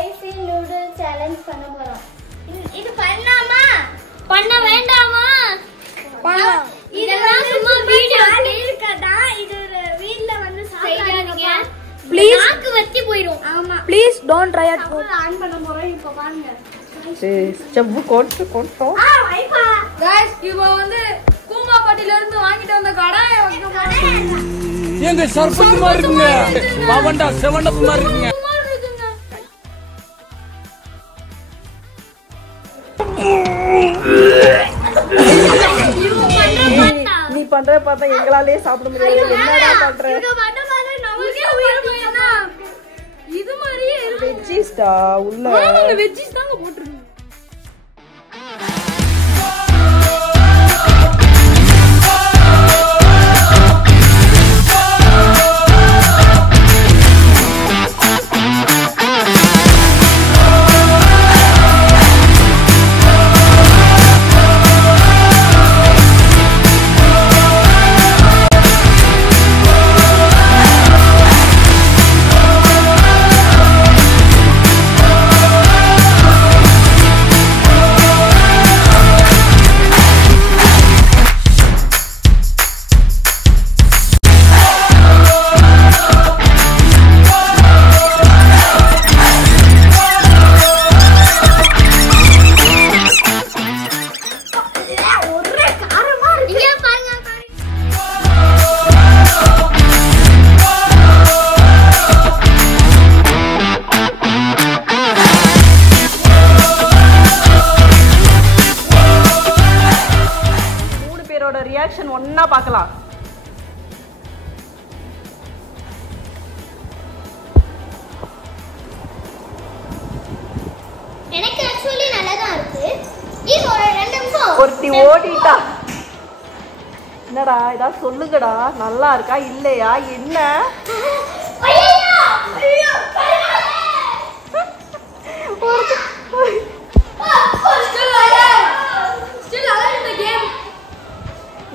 Spicy noodles challenge பண்ண போறோம். இது பண்ணலாமா? பண்ண வேண்டாமா? பண்ணலாம். இதெல்லாம் சும்மா வீடியோ இருக்கடா. இது வீட்ல வந்து சாப்பிடாதீங்க. ப்ளீஸ் நாக்கு வத்தி போயிடும். ஆமா. Please don't try at home. On பண்ண போறோம் இப்போ பாருங்க. செவ்வு கொட்டோம். வைப்பா. गाइस இப்போ வந்து கூமாப்பட்டில இருந்து வாங்கிட்டு வந்த கடாயை வைக்க போறோம். எங்க சர்பத்து மாதிரி இருக்குங்க. பாவண்டா செவண்டப் மாதிரி இருக்குங்க. நீ பண்ற பார்த்தா எங்களாலே சாப்பிட முடியாது. என்னடா பண்ற? இது பண்ண மாதிரி நமக்கே உயிர் போயினா. இது மாதிரியே இருக்கு. வெஜ்ஜிஸ்டா உள்ள. ஆமாங்க வெஜ்ஜிஸ் தாங்க போட்டுருக்கீங்க. ரியாக்ஷன் ஒண்ணா பார்க்கலாம். எனக்கு एक्चुअली நல்லா தான் இருக்கு. இது ஒரு 2 நிமிஷம் ஒருத்தி ஓடிட்டா. என்னடா இதா சொல்லுங்கடா, நல்லா இருக்கா இல்லையா என்ன? ஐயோ ஐயோ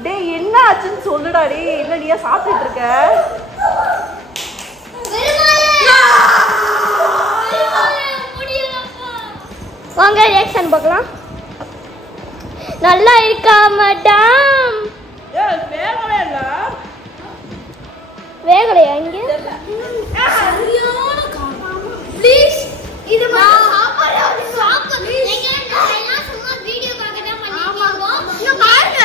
டேய் என்ன ஆச்சுன்னு சொல்லுடா. டேய் என்ன நீயா சாப்பிட்டுட்டு இருக்க? வாங்க ரியாக்ஷன் பார்க்கலாம். நல்லா இருக்கா மேடம்? ஏய் வேகவே இல்ல. வேகலையா இங்க? சரியான காரணம். ப்ளீஸ் இது மட்டும் சாப்பிடாதீங்க. சாப்பிடுங்க. நான் எல்லாம் சும்மா வீடியோக்காக தான் பண்ணிருக்கோம். இங்க பாருங்க.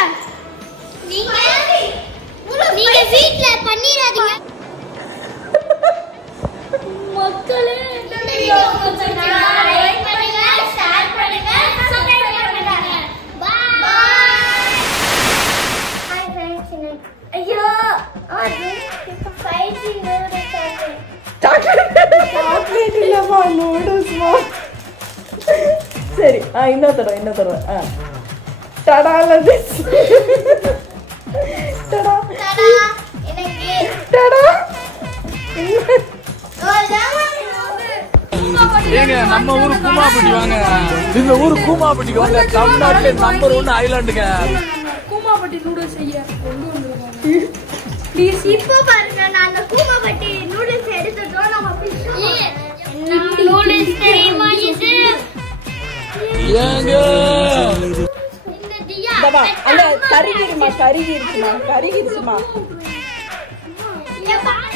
நீங்க வீட்ல பண்ணிராதீங்க. மக்களே இந்த வீடியோ பிடிச்சிருந்தா லைக் பண்ணுங்க, ஷேர் பண்ணுங்க, சப்ஸ்கிரைப் பண்ணுங்க. பை. Hi friends. ஐயோ அது ஸ்பைசி நூடுல்ஸ் சாக்லேட் இல்லமா நூடுல்ஸ்மா. சரி இன்னொரு தடவை. டடாலது. டடா டடா எனக்கு டடா. ஏங்க நம்ம ஊரு கூமாப்பட்டி வாங்க. இந்த ஊரு கூமாப்பட்டிக்கு வாங்க. தமிழ்நாட்டுல நம்பர் 1 ஐலாண்டுங்க. கூமாப்பட்டி நூடுல்ஸ் செய்ய கொண்டு வந்துருவாங்க. ப்ளீஸ் இப்போ பாருங்க நான் அந்த கூமாப்பட்டி நூடுல்ஸ் எடுத்துட்டோம். நம்ம நூடுல்ஸ் தெரியுமா இது? ஏங்க இந்த தியா டபா அந்த கருகிருச்சுமா. இங்க பாருங்க.